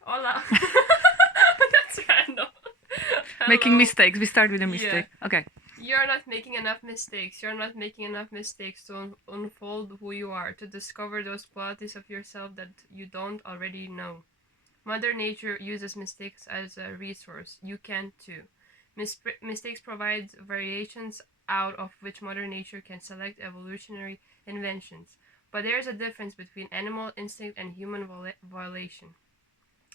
Hola. That's random. Making Hello. mistakes. We start with a Yeah. mistake. Okay. You're not making enough mistakes. You're not making enough mistakes to unfold who you are, to discover those qualities of yourself that you don't already know. Mother Nature uses mistakes as a resource. You can too. Mistakes provide variations out of which Mother Nature can select evolutionary inventions. But there is a difference between animal instinct and human violation.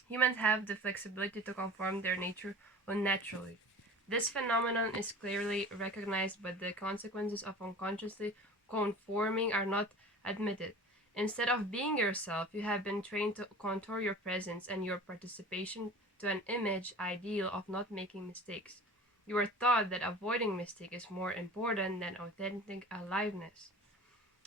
Humans have the flexibility to conform their nature unnaturally. This phenomenon is clearly recognized, but the consequences of unconsciously conforming are not admitted. Instead of being yourself, you have been trained to contour your presence and your participation to an image ideal of not making mistakes. You are taught that avoiding mistake is more important than authentic aliveness.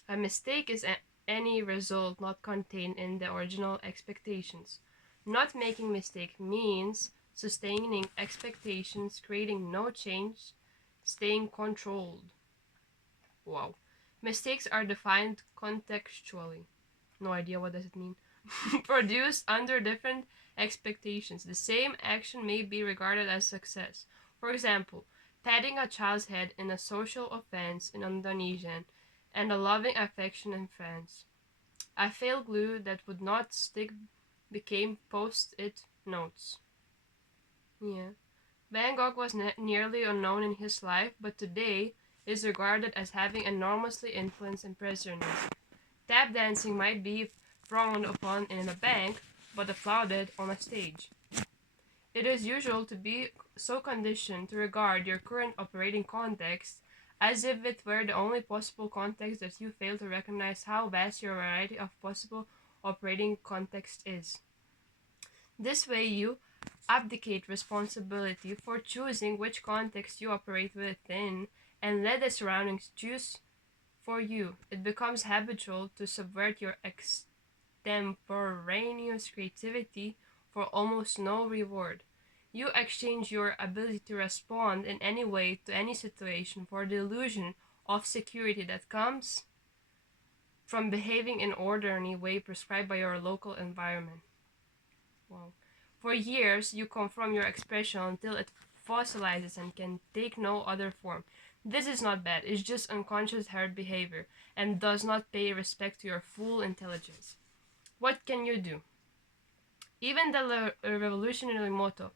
A mistake is any result not contained in the original expectations. Not making mistake means sustaining expectations, creating no change, staying controlled. Wow. Mistakes are defined contextually. No idea what does it mean. Produced under different expectations. The same action may be regarded as success. For example, patting a child's head in a social offense in Indonesian and a loving affection in France. A failed glue that would not stick became post-it notes. Yeah. Van Gogh was nearly unknown in his life, but today is regarded as having enormously influenced impressionism. Tap dancing might be frowned upon in a bank, but applauded on a stage. It is usual to be so conditioned to regard your current operating context as if it were the only possible context that you fail to recognize how vast your variety of possible operating context is. This way, you abdicate responsibility for choosing which context you operate within and let the surroundings choose for you. It becomes habitual to subvert your extemporaneous creativity for almost no reward. You exchange your ability to respond in any way to any situation for the illusion of security that comes from behaving in ordinary way prescribed by your local environment. Wow. For years, you conform your expression until it fossilizes and can take no other form. This is not bad, it's just unconscious herd behavior and does not pay respect to your full intelligence. What can you do? Even the revolutionary motto,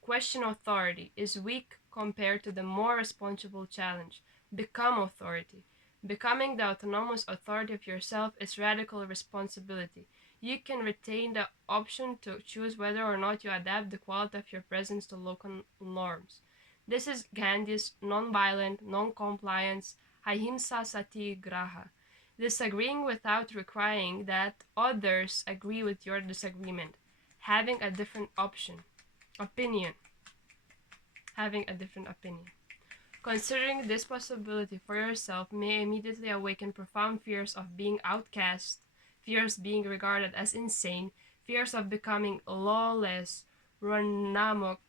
question authority, is weak compared to the more responsible challenge, become authority. Becoming the autonomous authority of yourself is radical responsibility. You can retain the option to choose whether or not you adapt the quality of your presence to local norms. This is Gandhi's non-violent, non-compliance, ahimsa satyagraha, disagreeing without requiring that others agree with your disagreement, having a different opinion, having a different opinion. Considering this possibility for yourself may immediately awaken profound fears of being outcast, fears of being regarded as insane, fears of becoming lawless, run amok,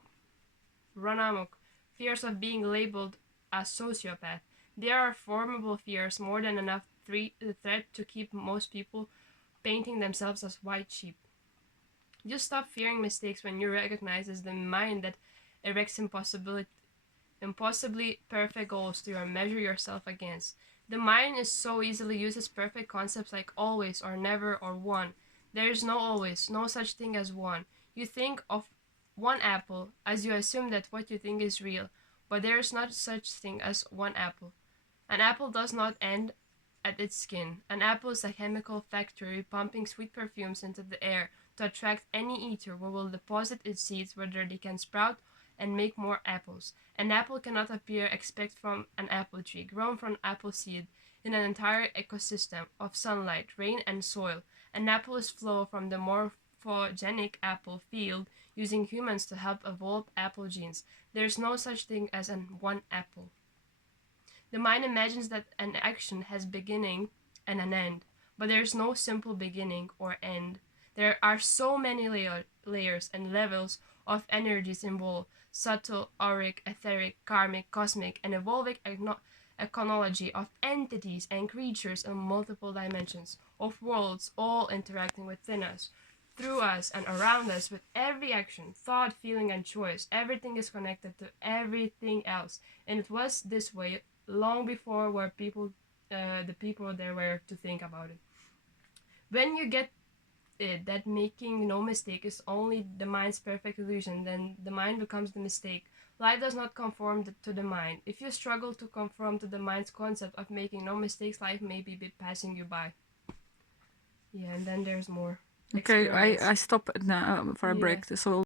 fears of being labeled a sociopath. There are formidable fears, more than enough threat to keep most people painting themselves as white sheep. You stop fearing mistakes when you recognize as the mind that erects impossibly perfect goals to measure yourself against. The mind is so easily uses perfect concepts like always or never or one. There is no always, no such thing as one. You think of one apple as you assume that what you think is real, but there is not such thing as one apple. An apple does not end at its skin. An apple is a chemical factory pumping sweet perfumes into the air to attract any eater who will deposit its seeds whether they can sprout and make more apples. An apple cannot appear except from an apple tree, grown from apple seed, in an entire ecosystem of sunlight, rain, and soil. An apple is flow from the morphogenic apple field, using humans to help evolve apple genes. There is no such thing as an one apple. The mind imagines that an action has beginning and an end, but there is no simple beginning or end. There are so many layers and levels of energies involved: subtle, auric, etheric, karmic, cosmic, and evolving a chronology of entities and creatures in multiple dimensions, of worlds all interacting within us, through us, and around us with every action, thought, feeling, and choice. Everything is connected to everything else. And it was this way long before where the people there were to think about it. When you get it that making no mistake is only the mind's perfect illusion, then the mind becomes the mistake. Life does not conform to the mind. If you struggle to conform to the mind's concept of making no mistakes, life may be passing you by. Yeah, and then there's more. Okay, Experience. I stop now for a Yeah. break, so